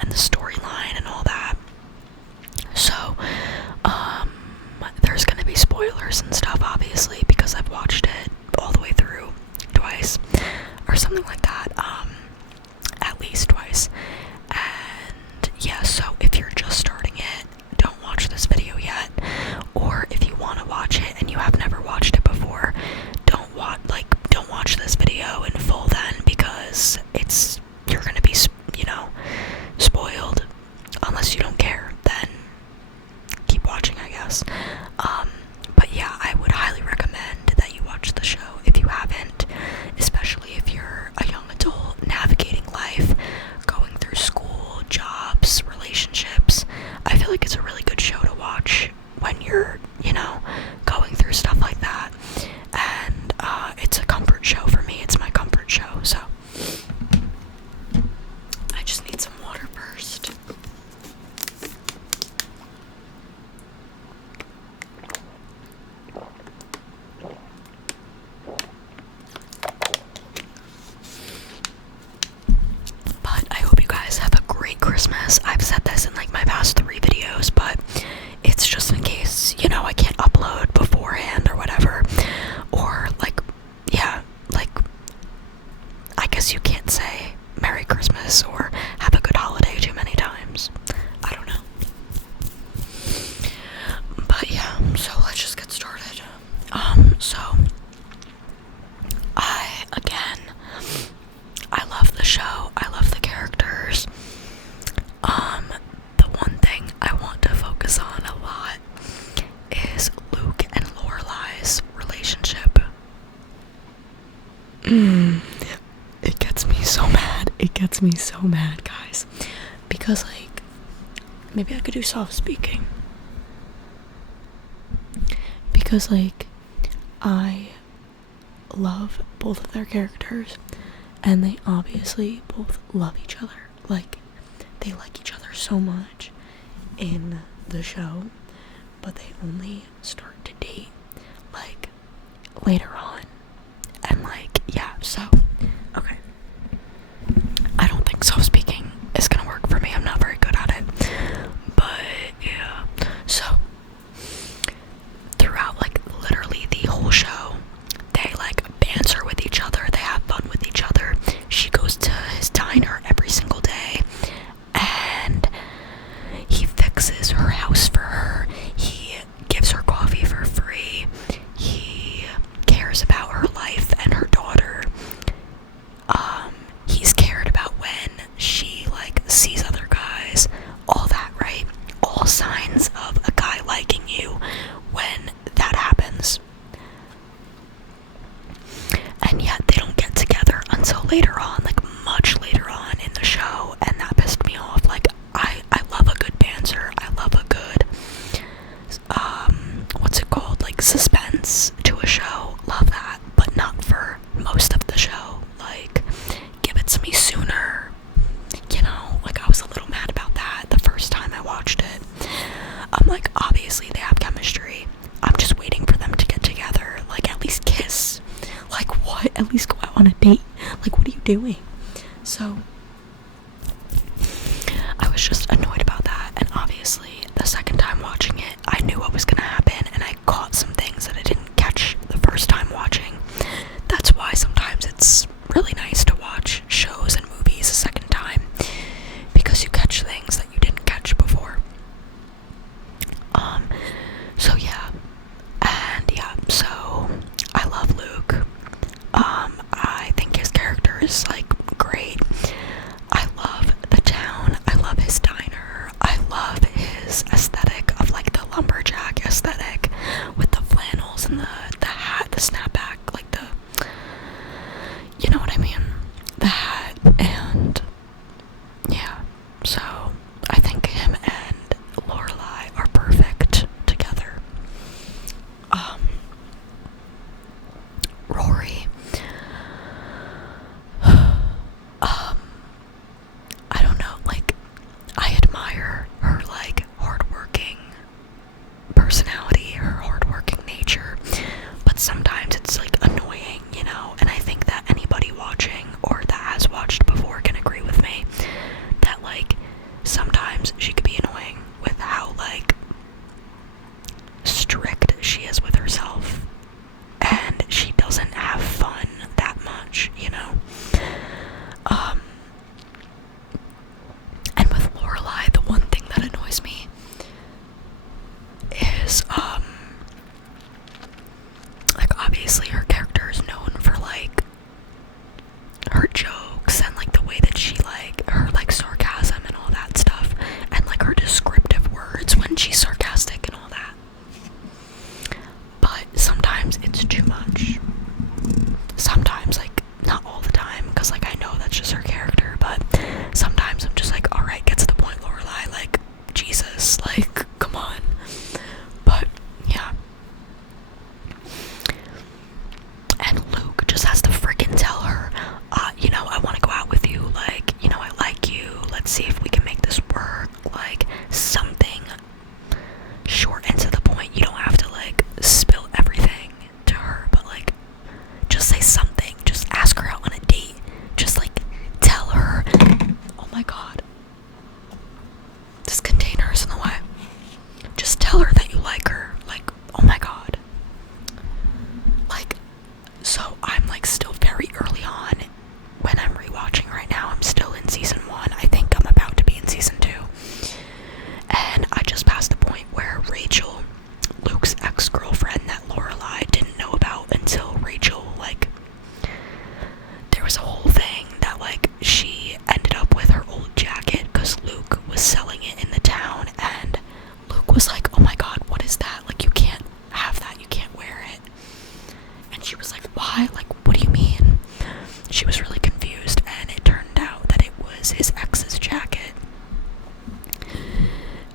and the storyline and all that. So, there's gonna be spoilers and stuff, obviously, because I've watched it all the way through twice, or something like that, at least twice. And yeah, so if you're just starting it, don't watch this video yet, or if you want to watch it and you have never watched it before, don't watch this video in full then, because you're gonna be, spoiled. Unless you don't care, then keep watching, I guess. But yeah, I would highly recommend that you watch the show if you haven't, especially if you're a young adult navigating life, going through school, jobs, relationships. I feel like it's a really good show to watch when you're, going through stuff like that. And it's a comfort show for me. It's my comfort show, so I just need some water first. But I hope you guys have a great Christmas. I've said this in like my past 3 videos, but it's just in case, I can't upload beforehand or whatever. Or I guess you can't say Merry Christmas or have a good holiday too many times. I don't know. But yeah, so let's just get started. So I love the show. I love the characters. The one thing I want to focus on a lot is Luke and Lorelai's relationship. It gets me so mad. It gets me so mad, guys. Because, maybe I could do soft speaking. Because, I love both of their characters, and they obviously both love each other. They like each other so much in the show, but they only start to date, later on. And, yeah, so, okay. I don't think soft speaking is gonna work for me. I'm not very good at it. But, yeah. So, throughout, literally the whole show, they, banter with each other. They have fun with each other. She goes to his diner every single day, and he fixes her house for her. He gives her coffee for free. He cares about her life and her daughter. He's cared about when she, sees other guys. All that, right? All signs of a guy liking you when that happens. And yet they don't get together until later on, much later on in the show, and that pissed me off. I love a good banter. I love a good, what's it called? Suspense to a show. Love that, but not for most of the show. Give it to me sooner. I was a little mad about that the first time I watched it. I'm obviously they have chemistry. I'm just waiting for them to get together. At least kiss. What? At least go out on a date. What are you doing? So, I was just annoyed about that, and obviously, the second time watching it, I knew what was gonna happen, and I caught some things that I didn't catch the first time watching. That's why sometimes it's really nice to watch shows and movies a second time, because you catch things that you didn't catch before. So yeah, and yeah, so I love Luke. I think his character is great. I love the town. I love his diner. ex-girlfriend that Lorelai didn't know about until Rachel, like, there was a whole thing that, like, she ended up with her old jacket because Luke was selling it in the town, and Luke was like, oh my god, what is that? Like, you can't have that, you can't wear it. And she was like, why? Like, what do you mean? She was really confused, and it turned out that it was his ex's jacket.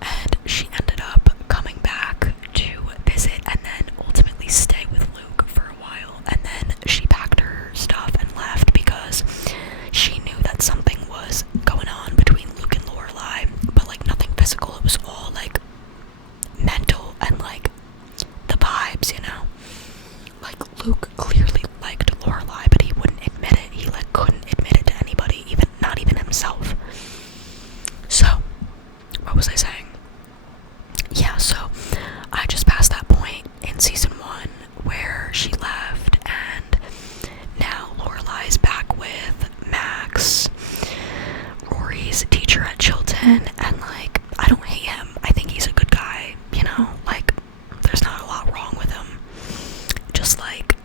And she ended up coming back to visit and then ultimately stay with Luke for a while. And then she packed her stuff and left because she knew that something was going on between Luke and Lorelai, but like nothing physical. It was all like mental and like the vibes, you know? Like Luke clearly liked Lorelai, but he wouldn't admit it. He like couldn't admit it to anybody, even not even himself. So, what was I saying? Yeah, so I just passed that point in season 1 where she left, and now Lorelai's back with Max, Rory's teacher at Chilton, and like, I don't hate him. I think he's a good guy, you know? Like, there's not a lot wrong with him. Just like,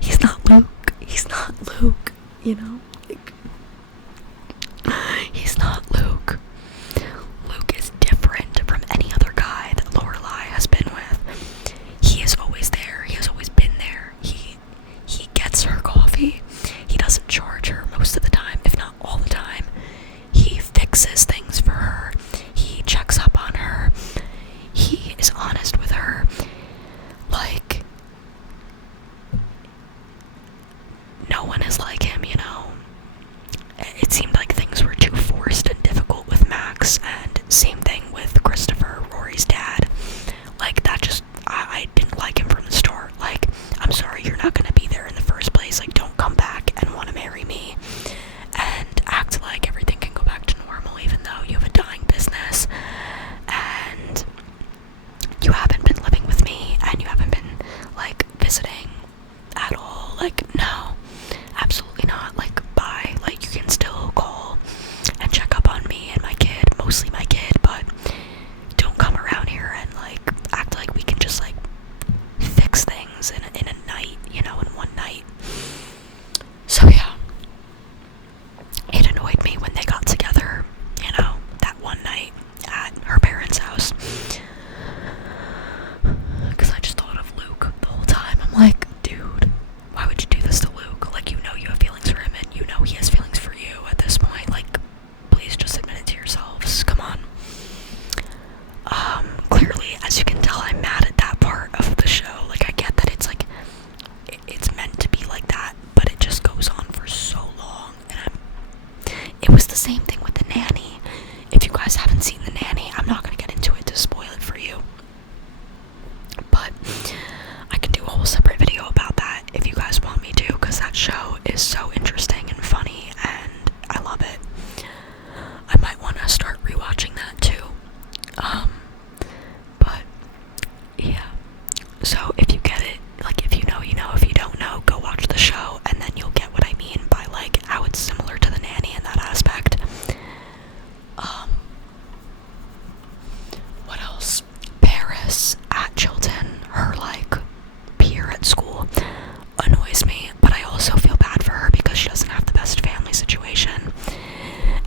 he's not Luke. He's not Luke, you know? Like, he's not Luke. Luke is different from any other guy that Lorelai has been with. He is always there. He has always been there. He gets her coffee. He doesn't charge her most of the time, if not all the time. He fixes things for her. He checks up on her. He is honest with her. Like, no one is like him, you know? It seemed like things were too forced and difficult with Max, and same thing with Christopher, Rory's dad. Like, that just, I didn't like him from the start. Like, I'm sorry, you're not gonna be there in the first place. Like, don't come back and want to marry me and act like everything can go back to normal, even though you have a dying business and you haven't been living with me and you haven't been, like, visiting at all. Like, no, absolutely not. Like, bye. Like, you can still call and check up on me and my kid, mostly my kid, but don't come around here and, like, act like we can just, like, fix things in a night, you know, in one night. So, yeah. It annoyed me when they got together, you know, that one night at her parents' house. Because I just thought of Luke the whole time. I'm like, dude, why would you do this to Luke? Like, you know you have feelings for him, and you know he has feelings for you at this point. Like, please just admit it to yourselves. Come on. Clearly, as you can tell, I'm mad at that part of the show. Like, I get that it's like, it's meant to be like that, but it just goes on for so long, and it was the same thing with The Nanny. If you guys haven't seen The Nanny, I'm not gonna get into it to spoil it for you, but I can do a whole separate video about that if you guys want me to, because that show is so interesting and funny, and I love it. I might want to start rewatching that too. But yeah. So if you get it, like, if you know, you know. If you don't know, go watch the show, and then you'll get what I mean by, like, how it's similar to The Nanny in that aspect. What else? Paris at Chilton, her, like, peer at school, annoys me, but I also feel bad for her because she doesn't have the best family situation,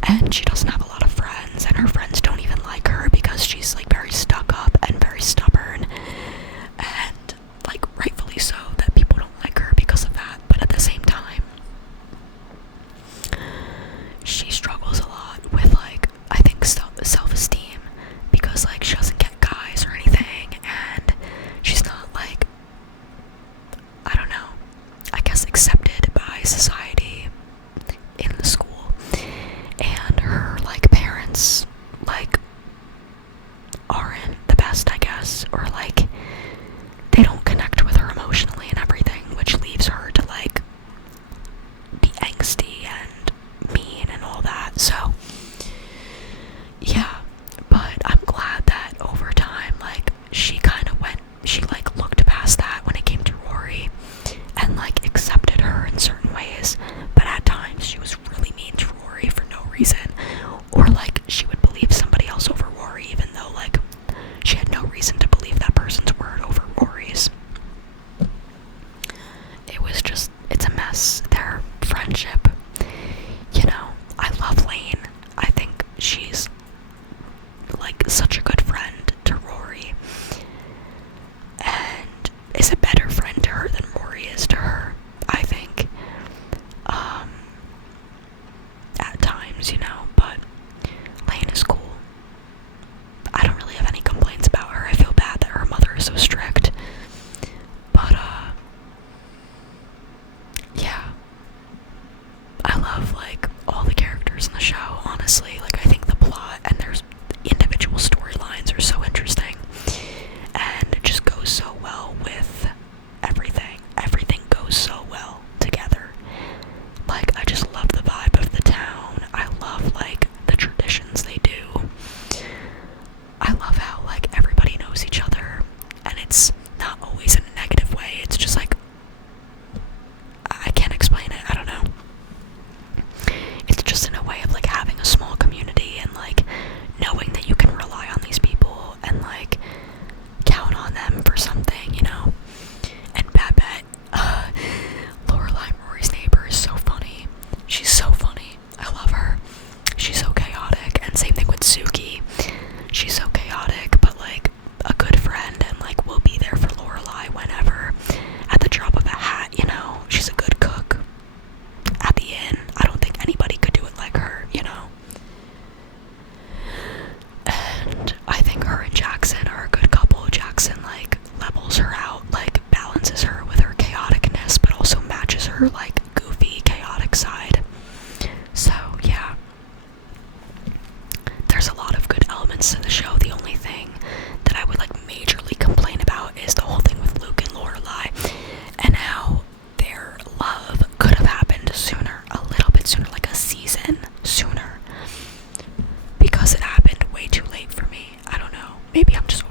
and she doesn't have a lot of friends, and her friends don't even like her because she's, like, very stuck up and very stubborn, and, like, rightfully so that people don't like her because of that. But at the same time, she struggles a lot with, like, I think self-esteem, because, like, she doesn't get guys or anything, and she's not, like, I don't know, I guess accepted by society in the school, and her, like, parents, like, she's like such a good friend to Rory, and is a better friend to her than Rory is to her, I think. At times, you know, but Lane is cool. I don't really have any complaints about her. I feel bad that her mother is so strict. But, yeah. I love, like, all the characters in the show, honestly. Like, I think the plot and their individual storylines are so interesting. And it just goes so well with everything. Everything goes so well together. Like, I just love the vibe of the town. I love, like, the traditions they do. I love how, like, everybody knows each other, and it's not always in a negative way. It's just, like, I can't explain it. I don't know. It's just in a way of, like, having a small community and, like, knowing that you can rely on these people and, like, count on them for something, you know? And Babette, Lorelai, Rory's neighbor, is so funny. She's so funny. I love her. She's so chaotic, and same thing with Suki. She's so chaotic, but, like, a good friend, and, like, will be there for Lorelai whenever, at the drop of a hat, you know? She's a good cook. At the inn, I don't think anybody could do it like her, you know? And I think her and Jackson are a good couple. Jackson, like, levels her out, like, balances her with her chaoticness, but also matches her, like, goofy, chaotic side. So, yeah. There's a lot of good elements to the show. The only thing that I would, like, majorly complain about is the whole thing with Luke and Lorelai, and how their love could have happened sooner, a little bit sooner, like a season sooner, because it happened way too late for me. I don't know. Maybe I'm just